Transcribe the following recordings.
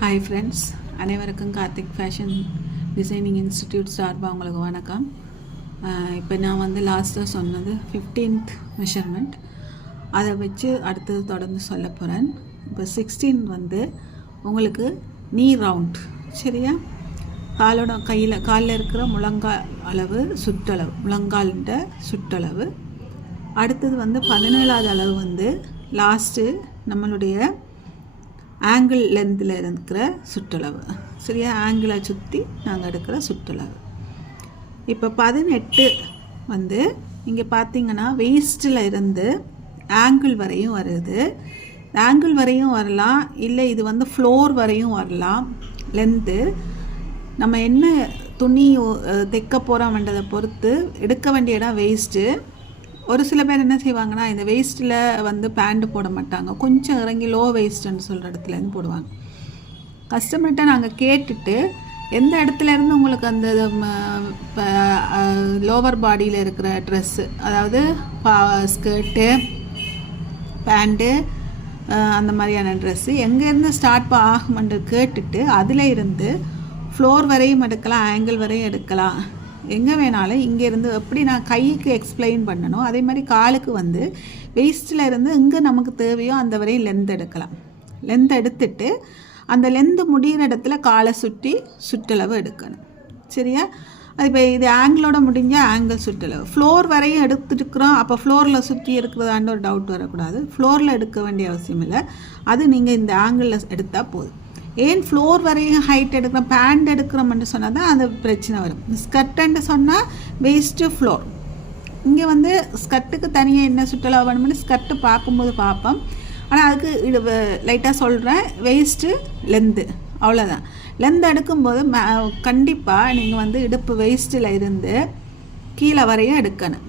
Hi friends, அனைவருக்கும் Karthik fashion designing institute சார்பாக உங்களுக்கு வணக்கம். இப்போ நான் வந்து லாஸ்ட்டாக சொன்னது 15th மெஷர்மெண்ட், அதை வச்சு அடுத்தது தொடர்ந்து சொல்ல போகிறேன். இப்போ 16 வந்து உங்களுக்கு நீ ரவுண்ட், சரியா? காலில் இருக்கிற முழங்கால் அளவு சுற்றளவு, முழங்கால்ன்ற சுற்றளவு. அடுத்தது வந்து 17வது அளவு வந்து லாஸ்ட்டு நம்மளுடைய ஆங்கிள் லென்த்தில் இருக்கிற சுற்றளவு, சரியா? ஆங்கிளை சுற்றி நாங்கள் எடுக்கிற சுற்றளவு. இப்போ 18 வந்து இங்கே பார்த்தீங்கன்னா வெயிஸ்டில் இருந்து ஆங்கிள் வரையும் வருது. ஆங்கிள் வரையும் வரலாம், இல்லை இது வந்து ஃப்ளோர் வரையும் வரலாம். லென்த்து நம்ம என்ன துணி தைக்க போகிறோம்ன்றதை பொறுத்து எடுக்க வேண்டிய இடம் வெயிஸ்ட்டு. ஒரு சில பேர் என்ன செய்வாங்கன்னா, இந்த வெயிஸ்ட்டில் வந்து பேண்ட்டு போட மாட்டாங்க, கொஞ்சம் இறங்கி லோ வெயிஸ்ட்டுன்னு சொல்கிற இடத்துலேருந்து போடுவாங்க. கஸ்டமர்கிட்ட நாங்கள் கேட்டுட்டு எந்த இடத்துலேருந்து உங்களுக்கு அந்த லோவர் பாடியில் இருக்கிற ட்ரெஸ்ஸு, அதாவது ஸ்கர்ட்டு பேண்ட்டு அந்த மாதிரியான ட்ரெஸ்ஸு எங்கேருந்து ஸ்டார்ட் ஆகுமென்று கேட்டுட்டு அதில் இருந்து ஃப்ளோர் வரையும் எடுக்கலாம், ஆங்கிள் வரையும் எடுக்கலாம், எங்கே வேணாலும். இங்கேருந்து எப்படி நான் கைக்கு எக்ஸ்பிளைன் பண்ணணும், அதே மாதிரி காலுக்கு வந்து வெயிஸ்டில் இருந்து இங்கே நமக்கு தேவையோ அந்த வரையும் லென்த் எடுக்கலாம். லென்த் எடுத்துட்டு அந்த லென்த்து முடிகிற இடத்துல காலை சுற்றி சுற்றளவு எடுக்கணும், சரியா? அது இப்போ இது ஆங்கிளோட முடிஞ்சால் ஆங்கிள் சுற்றளவு. ஃப்ளோர் வரையும் எடுத்துருக்குறோம், அப்போ ஃப்ளோரில் சுற்றி இருக்கிறதான்னு ஒரு டவுட் வரக்கூடாது. ஃப்ளோரில் எடுக்க வேண்டிய அவசியம் இல்லை, அது நீங்கள் இந்த ஆங்கிளில் எடுத்தால் போதும். ஏன் ஃப்ளோர் வரையும் ஹைட் எடுக்கிறோம், பேண்ட் எடுக்கிறோம்னு சொன்னால் தான் அது பிரச்சனை வரும். ஸ்கர்ட்டுன்னு சொன்னால் வெயிஸ்ட்டு ஃப்ளோர். இங்கே வந்து ஸ்கர்ட்டுக்கு தனியாக என்ன சுற்றளவு வேணும்னு ஸ்கர்ட்டு பார்க்கும்போது பார்ப்போம். ஆனால் அதுக்கு லைட்டாக சொல்கிறேன், வெயிஸ்ட்டு லென்த்து அவ்வளோதான். லென்த் எடுக்கும்போது கண்டிப்பாக நீங்கள் வந்து இடுப்பு வெயிஸ்ட்டில் இருந்து கீழே வரையும் எடுக்கணும்,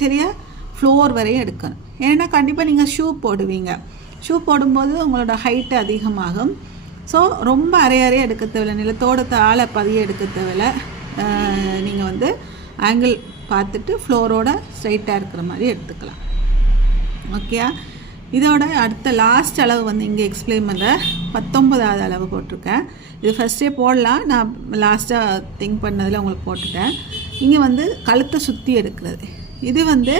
சரியா? ஃப்ளோர் வரையும் எடுக்கணும். ஏன்னா கண்டிப்பாக நீங்கள் ஷூ போடுவீங்க, ஷூ போடும்போது உங்களோட ஹைட்டு அதிகமாகும். ஸோ ரொம்ப அரையறையாக எடுக்க தேவையில்லை, நிலத்தோட ஆளை பதிய எடுக்க தேவையில்லை. நீங்கள் வந்து ஆங்கிள் பார்த்துட்டு ஃப்ளோரோட ஸ்ட்ரைட்டாக இருக்கிற மாதிரி எடுத்துக்கலாம், ஓகேயா? இதோட அடுத்த லாஸ்ட் அளவு வந்து இங்கே எக்ஸ்பிளைன் பண்ணுற 19வது அளவு போட்டிருக்கேன். இது ஃபஸ்ட்டே போடலாம், நான் லாஸ்ட்டாக திங்க் பண்ணதில் உங்களுக்கு போட்டுட்டேன். இங்கே வந்து கழுத்தை சுற்றி எடுக்கிறது. இது வந்து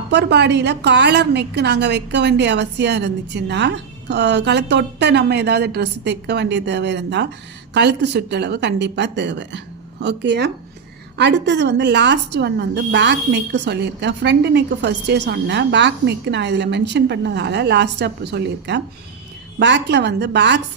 அப்பர் பாடியில் காலர் நெக்கு நாங்கள் வைக்க வேண்டிய அவசியம் இருந்துச்சுன்னா, கழுத்தொட்ட நம்ம ஏதாவது ட்ரெஸ் தைக்க வேண்டிய தேவை இருந்தால் கழுத்து சுற்றளவு கண்டிப்பாக தேவை, ஓகேயா? அடுத்தது வந்து லாஸ்ட் ஒன் வந்து பேக் நெக்கு சொல்லியிருக்கேன். ஃப்ரண்ட் நெக்கு ஃபஸ்ட்டே சொன்னேன், பேக் நெக்கு நான் இதில் மென்ஷன் பண்ணதால் லாஸ்ட்டாக சொல்லியிருக்கேன். பேக்கில் வந்து பேக்